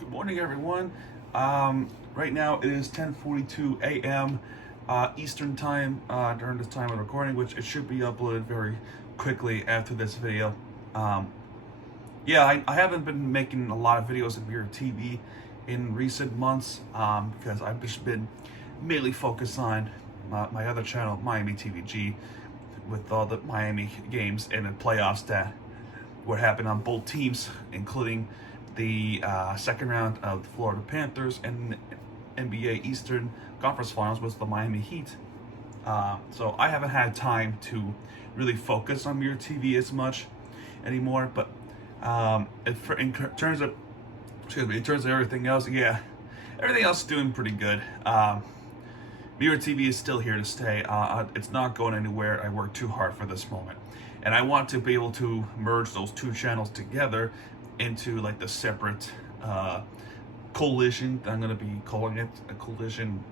Good morning, everyone. Right now it is 10:42 a.m. Eastern time during this time of recording, which it should be uploaded very quickly after this video. I haven't been making a lot of videos of your TV in recent months because I've just been mainly focused on my other channel, Miami TVG, with all the Miami games and the playoffs that what happened on both teams, including the second round of the Florida Panthers and NBA Eastern Conference Finals was the Miami Heat. So I haven't had time to really focus on Mirror TV as much anymore. But in terms of everything else, everything else is doing pretty good. Mirror TV is still here to stay. It's not going anywhere. I worked too hard for this moment. And I want to be able to merge those two channels together into like the separate coalition. I'm going to be calling it a coalition.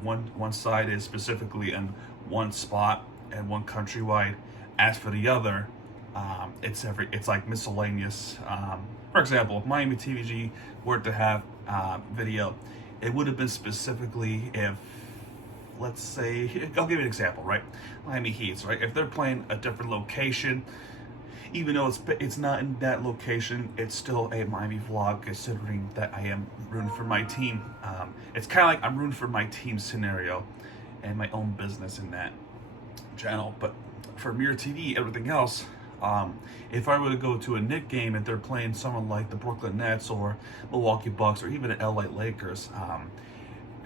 One side is specifically in one spot and one countrywide. As for the other, it's like miscellaneous. For example, if Miami TVG were to have video, it would have been specifically if, let's say, I'll give you an example, right? Miami Heat, right? If they're playing a different location, even though it's not in that location, it's still a Miami vlog, considering that I am rooting for my team. It's kind of like I'm rooting for my team scenario and my own business in that channel. But for Mirror TV, everything else, if I were to go to a Knicks game and they're playing someone like the Brooklyn Nets or Milwaukee Bucks or even the LA Lakers,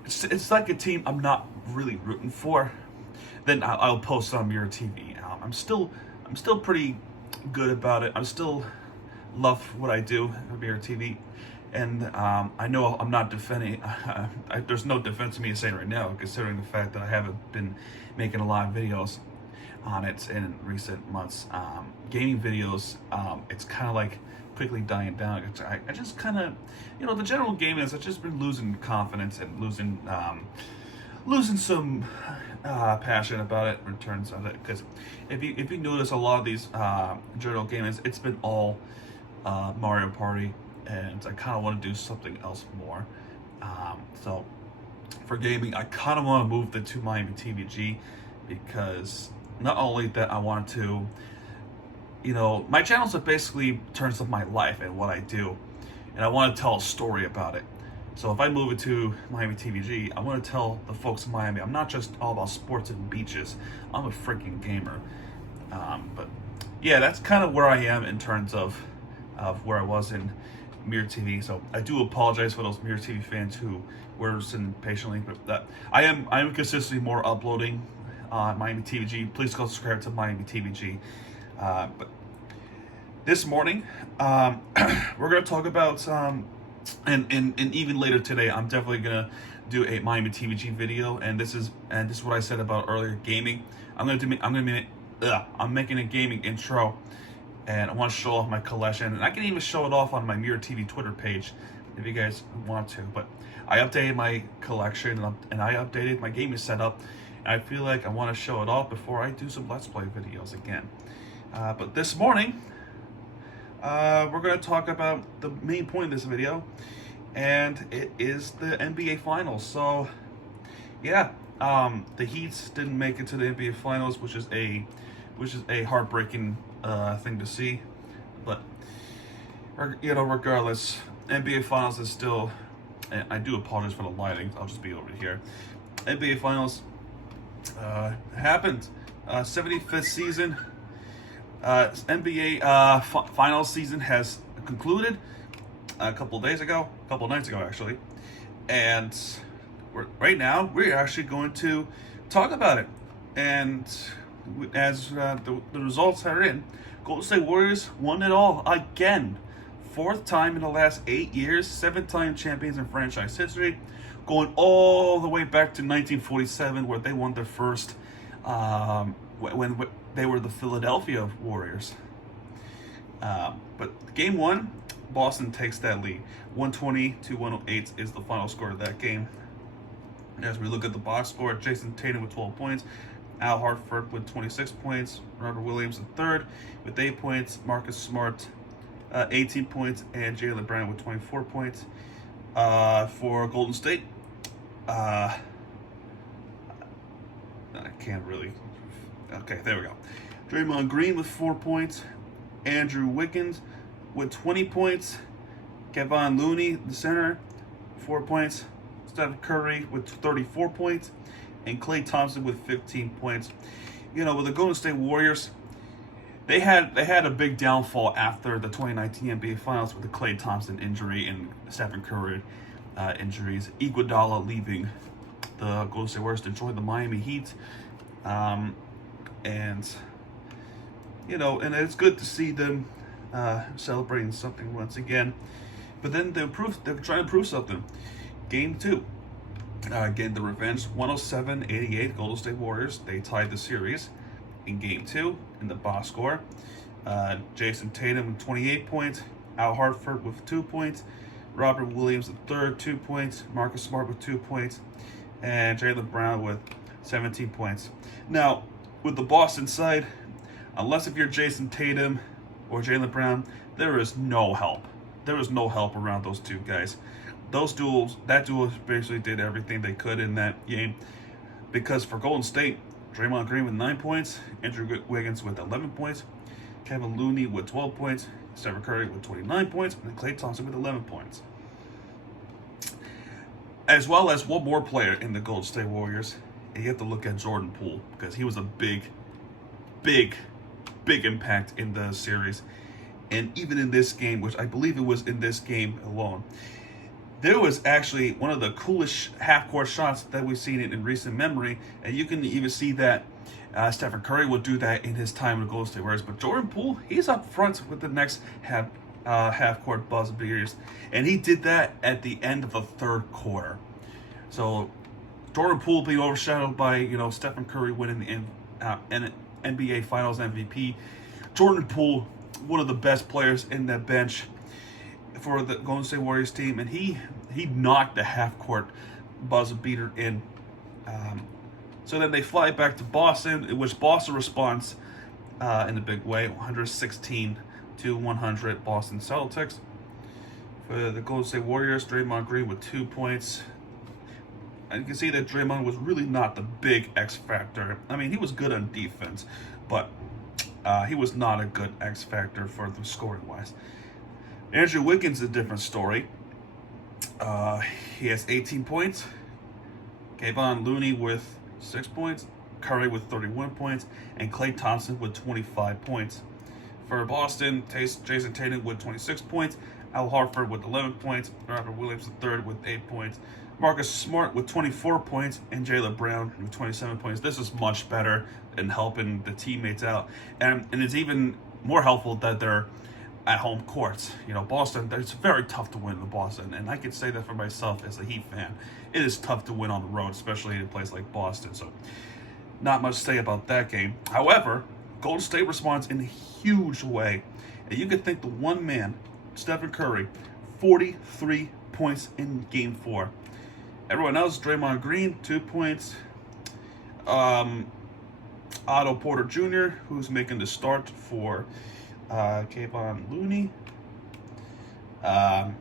it's like a team I'm not really rooting for, then I'll post on Mirror TV. I'm still pretty good about it. I still love what I do on Mirror TV, and I know I'm not defending. There's no defense of me saying right now, considering the fact that I haven't been making a lot of videos on it in recent months. Gaming videos, it's kind of like quickly dying down. I just kind of, the general gaming is I've just been losing confidence and losing some passion about it in terms of it. Because if you notice a lot of these general gaming, it's been all Mario Party, and I kind of want to do something else more. So for gaming, I kind of want to move to Miami TVG, because not only that I want to, my channels are basically turns of my life and what I do, and I want to tell a story about it. So if I move it to Miami TVG, I want to tell the folks in Miami I'm not just all about sports and beaches. I'm a freaking gamer. But yeah, that's kind of where I am in terms of where I was in Mirror TV. So I do apologize for those Mirror TV fans who were sitting patiently, but that I am consistently more uploading on Miami TVG. Please go subscribe to Miami TVG. But this morning, we're going to talk about, and even later today, I'm definitely going to do a Miami TVG video. And this is what I said about earlier gaming. I'm making a gaming intro, and I want to show off my collection. And I can even show it off on my Mirror TV Twitter page if you guys want to. But I updated my collection and I updated my gaming setup. I feel like I want to show it off before I do some Let's Play videos again. But this morning, we're going to talk about the main point of this video, and it is the NBA Finals. So, yeah, the Heat didn't make it to the NBA Finals, which is a heartbreaking thing to see. But regardless, NBA Finals is still. And I do apologize for the lighting. I'll just be over here. NBA Finals happened. 75th season. NBA finals season has concluded a couple nights ago actually, and right now we're actually going to talk about it. And as the results are in, Golden State Warriors won it all again, 4th time in the last 8 years, 7-time champions in franchise history, going all the way back to 1947, where they won their first when they were the Philadelphia Warriors. But game 1, Boston takes that lead. 120-108 is the final score of that game. As we look at the box score, Jason Tatum with 12 points, Al Horford with 26 points, Robert Williams in third with 8 points, Marcus Smart 18 points, and Jaylen Brown with 24 points. For Golden State, I can't really. Okay, there we go. Draymond Green with 4 points. Andrew Wiggins with 20 points. Kevon Looney, the center, 4 points. Steph Curry with 34 points. And Klay Thompson with 15 points. You know, with the Golden State Warriors, they had a big downfall after the 2019 NBA Finals with the Klay Thompson injury and Stephen Curry injuries. Iguodala leaving the Golden State Warriors to join the Miami Heat. And, you know, and it's good to see them celebrating something once again. But then they're trying to prove something. Game 2. Again, the revenge, 107-88, Golden State Warriors. They tied the series in Game 2 in the box score. Jason Tatum with 28 points. Al Horford with 2 points. Robert Williams III, 2 points. Marcus Smart with 2 points. And Jaylen Brown with 17 points. Now, with the Boston side, unless if you're Jason Tatum or Jaylen Brown, there is no help. There is no help around those two guys. That duo basically did everything they could in that game. Because for Golden State, Draymond Green with 9 points, Andrew Wiggins with 11 points, Kevin Looney with 12 points, Stephen Curry with 29 points, and Klay Thompson with 11 points. As well as one more player in the Golden State Warriors, and you have to look at Jordan Poole, because he was a big impact in the series. And even in this game, which I believe it was in this game alone, there was actually one of the coolest half-court shots that we've seen in recent memory, and you can even see that Stephen Curry will do that in his time with the Golden State Warriors. But Jordan Poole, he's up front with the next half-court buzzer beaters, and he did that at the end of the third quarter. So Jordan Poole being overshadowed by Stephen Curry winning the NBA Finals MVP. Jordan Poole, one of the best players in that bench for the Golden State Warriors team, and he knocked the half-court buzzer beater in. So then they fly back to Boston, in which Boston responds in a big way, 116-100 Boston Celtics. For the Golden State Warriors, Draymond Green with 2 points. And you can see that Draymond was really not the big X factor. I mean, he was good on defense, but he was not a good X factor for the scoring-wise. Andrew Wiggins is a different story. He has 18 points. Kevon Looney with 6 points. Curry with 31 points. And Klay Thompson with 25 points. For Boston, Jason Tatum with 26 points. Al Horford with 11 points. Robert Williams III with 8 points. Marcus Smart with 24 points. And Jaylen Brown with 27 points. This is much better in helping the teammates out. And it's even more helpful that they're at home courts. Boston, it's very tough to win in Boston, and I can say that for myself as a Heat fan. It is tough to win on the road, especially in a place like Boston, so not much to say about that game. However, Golden State responds in a huge way, and you could think the one man, Stephen Curry, 43 points in Game 4. Everyone else, Draymond Green, 2 points. Otto Porter Jr., who's making the start for Kevon Looney.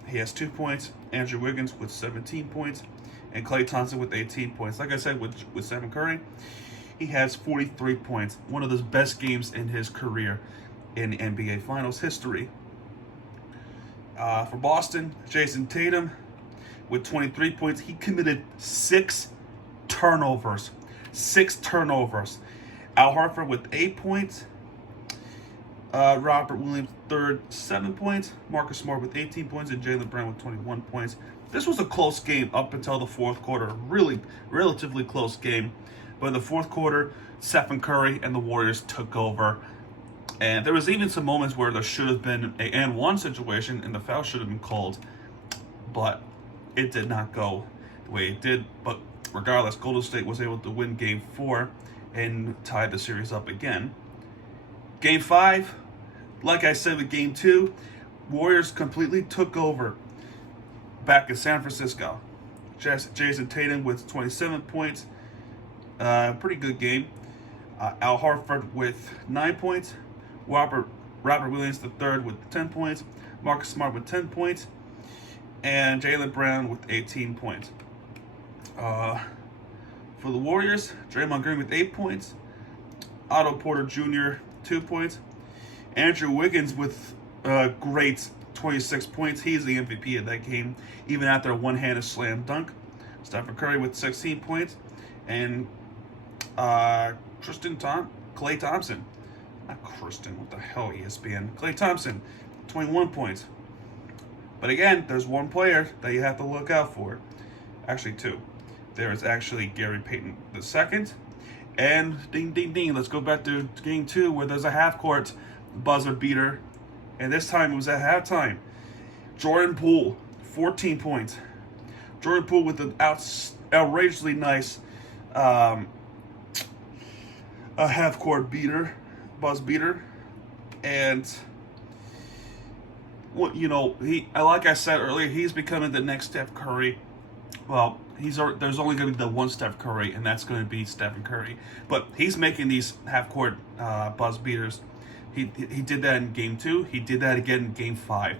He has 2 points. Andrew Wiggins with 17 points. And Klay Thompson with 18 points. Like I said, with Stephen Curry, he has 43 points. One of the best games in his career in NBA Finals history. For Boston, Jason Tatum with 23 points. He committed 6 turnovers. 6 turnovers. Al Horford with 8 points. Robert Williams III, 7 points. Marcus Smart with 18 points. And Jaylen Brown with 21 points. This was a close game up until the fourth quarter. Really, relatively close game. But in the fourth quarter, Stephen Curry and the Warriors took over. And there was even some moments where there should have been an and-one situation, and the foul should have been called. But it did not go the way it did. But regardless, Golden State was able to win Game 4 and tie the series up again. Game 5, like I said with Game 2, Warriors completely took over back in San Francisco. Jason Tatum with 27 points. Pretty good game. Al Horford with 9 points. Robert Williams III with 10 points. Marcus Smart with 10 points, and Jaylen Brown with 18 points. For the Warriors, Draymond Green with 8 points, Otto Porter Jr. 2 points, Andrew Wiggins with great 26 points. He's the MVP of that game, even after a one-handed slam dunk. Stephen Curry with 16 points, and Klay Thompson. Not Kristen, what the hell, ESPN. Klay Thompson, 21 points. But again, there's one player that you have to look out for. Actually, two. There is actually Gary Payton II. And ding, ding, ding. Let's go back to game 2 where there's a half-court buzzer beater. And this time it was at halftime. Jordan Poole, 14 points. Jordan Poole with an outrageously nice a half-court buzz beater. And like I said earlier, he's becoming the next Steph Curry. Well, there's only going to be the one Steph Curry, and that's going to be Stephen Curry. But he's making these half-court buzz beaters. He did that in Game 2. He did that again in Game 5.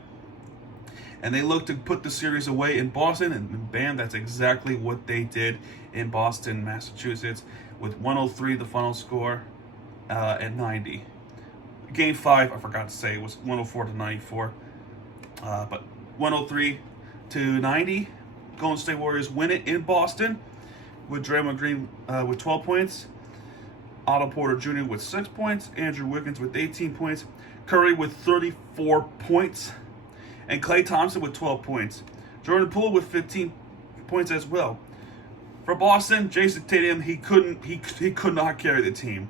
And they looked to put the series away in Boston, and bam, that's exactly what they did in Boston, Massachusetts, with 103 the final score and 90. Game 5, I forgot to say, it was 104 to 94. But 103 to 90. Golden State Warriors win it in Boston with Draymond Green with 12 points, Otto Porter Jr. with 6 points, Andrew Wiggins with 18 points, Curry with 34 points, and Klay Thompson with 12 points. Jordan Poole with 15 points as well. For Boston, Jason Tatum, he could not carry the team.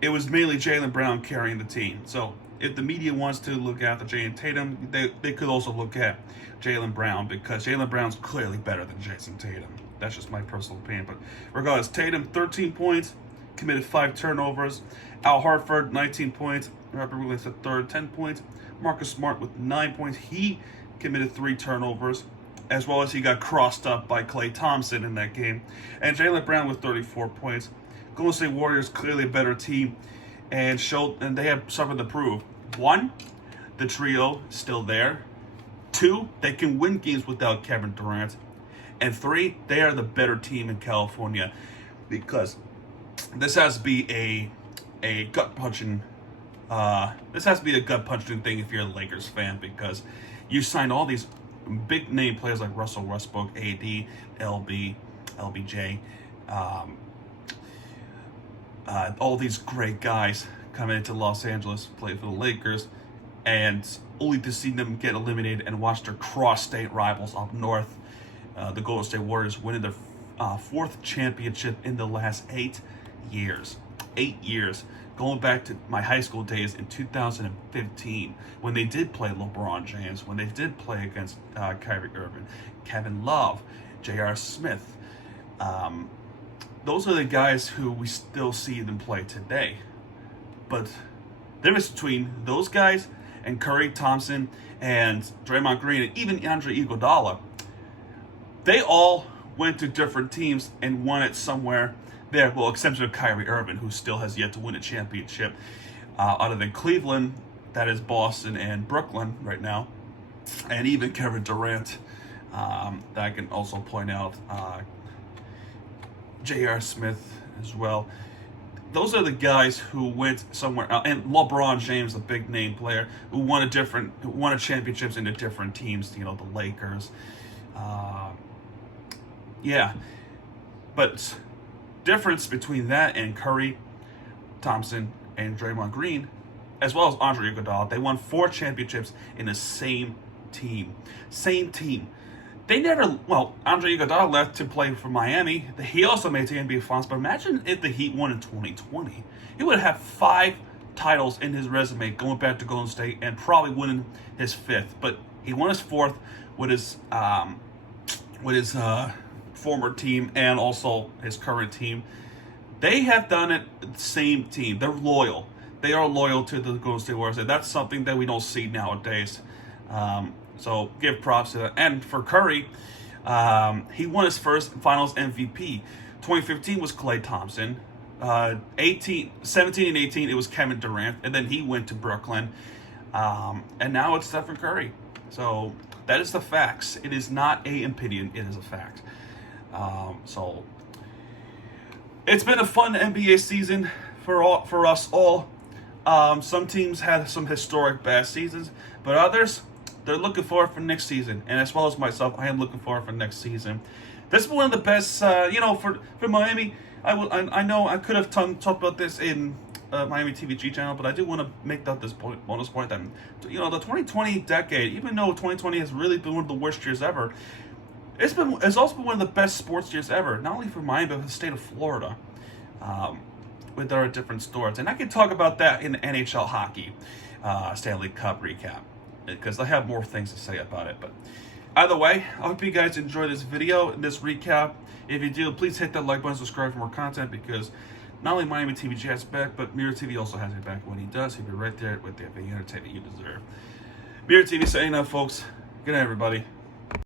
It was mainly Jaylen Brown carrying the team. So if the media wants to look after Jayson Tatum, they could also look at Jaylen Brown, because Jaylen Brown's clearly better than Jason Tatum. That's just my personal opinion. But regardless, Tatum, 13 points, committed 5 turnovers. Al Horford, 19 points. Robert Williams at third, 10 points. Marcus Smart with 9 points. He committed 3 turnovers, as well as he got crossed up by Klay Thompson in that game. And Jaylen Brown with 34 points. Golden State Warriors, clearly a better team, and they have something to prove. 1, the trio is still there. 2, they can win games without Kevin Durant. And 3, they are the better team in California, because this has to be a gut punching. This has to be a gut punching thing if you're a Lakers fan, because you signed all these big name players like Russell Westbrook, AD, LBJ, all these great guys coming into Los Angeles, play for the Lakers, and only to see them get eliminated and watch their cross-state rivals up north, the Golden State Warriors, winning their 4th championship in the last 8 years. 8 years. Going back to my high school days in 2015, when they did play LeBron James, when they did play against Kyrie Irving, Kevin Love, J.R. Smith. Those are the guys who we still see them play today. But the difference between those guys and Curry, Thompson, and Draymond Green, and even Andre Iguodala, they all went to different teams and won it somewhere there. Well, except for Kyrie Irving, who still has yet to win a championship. Other than Cleveland, that is Boston and Brooklyn right now. And even Kevin Durant, that I can also point out, J.R. Smith as well. Those are the guys who went somewhere else. And LeBron James, the big name player, who won championships into different teams, the Lakers. But difference between that and Curry, Thompson, and Draymond Green, as well as Andre Iguodala, they won 4 championships in the same team. Andre Iguodala left to play for Miami. He also made the NBA Finals, but imagine if the Heat won in 2020. He would have 5 titles in his resume going back to Golden State, and probably winning his 5th. But he won his 4th with his former team and also his current team. They have done it the same team. They're loyal. They are loyal to the Golden State Warriors. And that's something that we don't see nowadays. So give props to that. And for Curry, he won his first Finals MVP. 2015 was Klay Thompson. 17 and 18, it was Kevin Durant. And then he went to Brooklyn. And now it's Stephen Curry. So that is the facts. It is not a opinion. It is a fact. So it's been a fun NBA season for us all. Some teams had some historic bad seasons, but others, they're looking forward for next season. And as well as myself, I am looking forward for next season. This is one of the best, for Miami. I know I could have talked about this in Miami TVG channel, but I do want to make this bonus point that, the 2020 decade, even though 2020 has really been one of the worst years ever, it's also been one of the best sports years ever, not only for Miami, but for the state of Florida, with our different stories. And I can talk about that in the NHL hockey Stanley Cup recap, because I have more things to say about it. But either way, I hope you guys enjoy this video and this recap. If you do, please hit that like button, subscribe for more content, because not only Miami TVG has it back, but Mirror TV also has it back. When he does, he'll be right there with the entertainment you deserve. Mirror TV saying that, folks. Good night, everybody.